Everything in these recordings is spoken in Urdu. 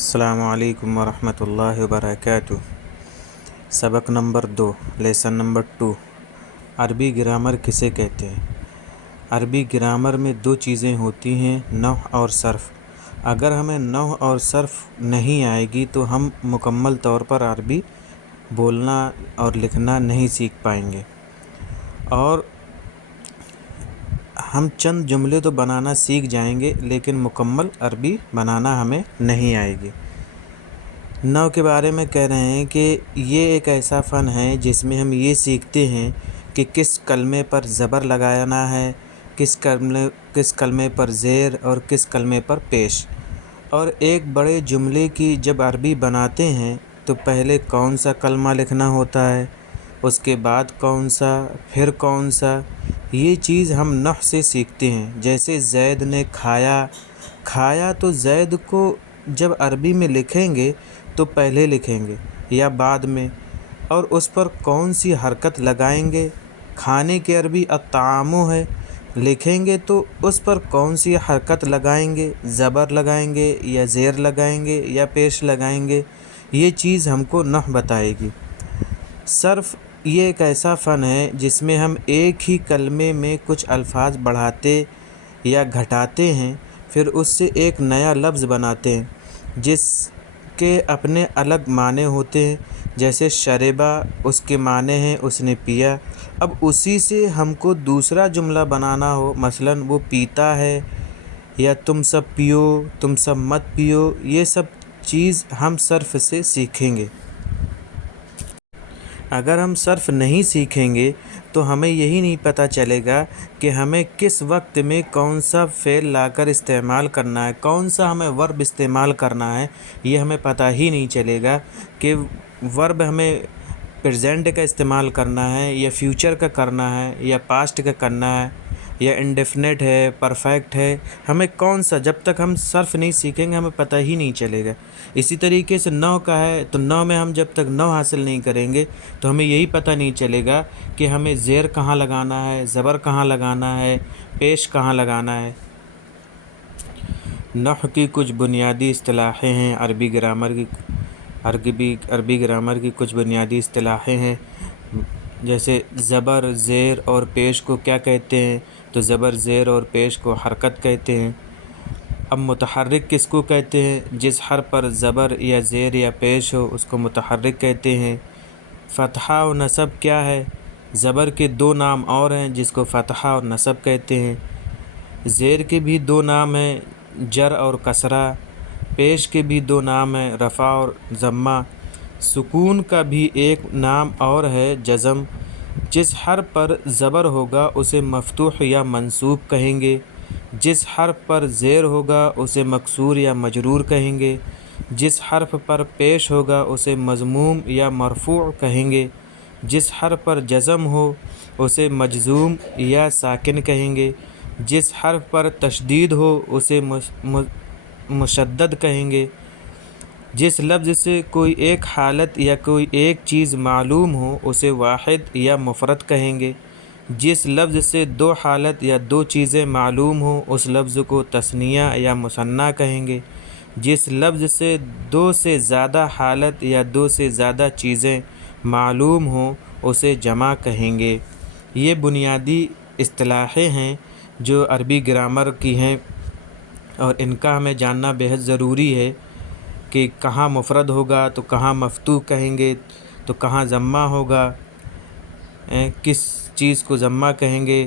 السلام علیکم ورحمۃ اللہ وبرکاتہ۔ سبق نمبر 2، لیسن نمبر 2، عربی گرامر کسے کہتے ہیں؟ عربی گرامر میں دو چیزیں ہوتی ہیں، نحو اور صرف۔ اگر ہمیں نحو اور صرف نہیں آئے گی تو ہم مکمل طور پر عربی بولنا اور لکھنا نہیں سیکھ پائیں گے، اور ہم چند جملے تو بنانا سیکھ جائیں گے لیکن مکمل عربی بنانا ہمیں نہیں آئے گی۔ نحو کے بارے میں کہہ رہے ہیں کہ یہ ایک ایسا فن ہے جس میں ہم یہ سیکھتے ہیں کہ کس کلمے پر زبر لگانا ہے، کس کلمے پر زیر اور کس کلمے پر پیش۔ اور ایک بڑے جملے کی جب عربی بناتے ہیں تو پہلے کون سا کلمہ لکھنا ہوتا ہے، اس کے بعد کون سا، پھر کون سا، یہ چیز ہم نحو سے سیکھتے ہیں۔ جیسے زید نے کھایا تو زید کو جب عربی میں لکھیں گے تو پہلے لکھیں گے یا بعد میں، اور اس پر کون سی حرکت لگائیں گے۔ کھانے کی عربی الطعام ہے، لکھیں گے تو اس پر کون سی حرکت لگائیں گے، زبر لگائیں گے یا زیر لگائیں گے یا پیش لگائیں گے، یہ چیز ہم کو نحو بتائے گی۔ صرف یہ ایک ایسا فن ہے جس میں ہم ایک ہی کلمے میں کچھ الفاظ بڑھاتے یا گھٹاتے ہیں، پھر اس سے ایک نیا لفظ بناتے ہیں جس کے اپنے الگ معنی ہوتے ہیں۔ جیسے شربا، اس کے معنی ہیں اس نے پیا۔ اب اسی سے ہم کو دوسرا جملہ بنانا ہو، مثلاً وہ پیتا ہے یا تم سب پیو، تم سب مت پیو، یہ سب چیز ہم صرف سے سیکھیں گے۔ اگر ہم صرف نہیں سیکھیں گے تو ہمیں یہی نہیں پتہ چلے گا کہ ہمیں کس وقت میں کون سا فعل لا کر استعمال کرنا ہے، کون سا ہمیں ورب استعمال کرنا ہے، یہ ہمیں پتہ ہی نہیں چلے گا کہ ورب ہمیں پریزنٹ کا استعمال کرنا ہے یا فیوچر کا کرنا ہے یا پاسٹ کا کرنا ہے یا انڈیفینٹ ہے، پرفیکٹ ہے، ہمیں کون سا، جب تک ہم صرف نہیں سیکھیں گے ہمیں پتہ ہی نہیں چلے گا۔ اسی طریقے سے نحو کا ہے تو نحو میں ہم جب تک نحو حاصل نہیں کریں گے تو ہمیں یہی پتہ نہیں چلے گا کہ ہمیں زیر کہاں لگانا ہے، زبر کہاں لگانا ہے، پیش کہاں لگانا ہے۔ نحو کی کچھ بنیادی اصطلاحیں ہیں، عربی گرامر کی کچھ بنیادی اصطلاحیں ہیں۔ جیسے زبر، زیر اور پیش کو کیا کہتے ہیں؟ تو زبر، زیر اور پیش کو حرکت کہتے ہیں۔ اب متحرک کس کو کہتے ہیں؟ جس حرف پر زبر یا زیر یا پیش ہو اس کو متحرک کہتے ہیں۔ فتحہ و نصب کیا ہے؟ زبر کے دو نام اور ہیں جس کو فتحہ اور نصب کہتے ہیں۔ زیر کے بھی دو نام ہیں، جر اور کسرہ۔ پیش کے بھی دو نام ہیں، رفع اور ضمہ۔ سکون کا بھی ایک نام اور ہے، جزم۔ جس حرف پر زبر ہوگا اسے مفتوح یا منصوب کہیں گے، جس حرف پر زیر ہوگا اسے مکسور یا مجرور کہیں گے، جس حرف پر پیش ہوگا اسے مضموم یا مرفوع کہیں گے، جس حرف پر جزم ہو اسے مجزوم یا ساکن کہیں گے، جس حرف پر تشدید ہو اسے مشدد کہیں گے، جس لفظ سے کوئی ایک حالت یا کوئی ایک چیز معلوم ہو اسے واحد یا مفرد کہیں گے، جس لفظ سے دو حالت یا دو چیزیں معلوم ہوں اس لفظ کو تثنیہ یا مثنیٰ کہیں گے، جس لفظ سے دو سے زیادہ حالت یا دو سے زیادہ چیزیں معلوم ہوں اسے جمع کہیں گے۔ یہ بنیادی اصطلاحیں ہیں جو عربی گرامر کی ہیں، اور ان کا ہمیں جاننا بہت ضروری ہے کہ کہاں مفرد ہوگا تو کہاں مفتوح کہیں گے، تو کہاں ضمہ ہوگا، کس چیز کو ضمہ کہیں گے،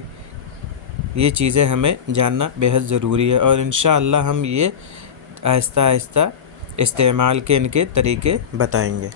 یہ چیزیں ہمیں جاننا بہت ضروری ہے، اور انشاءاللہ ہم یہ آہستہ آہستہ استعمال کے ان کے طریقے بتائیں گے۔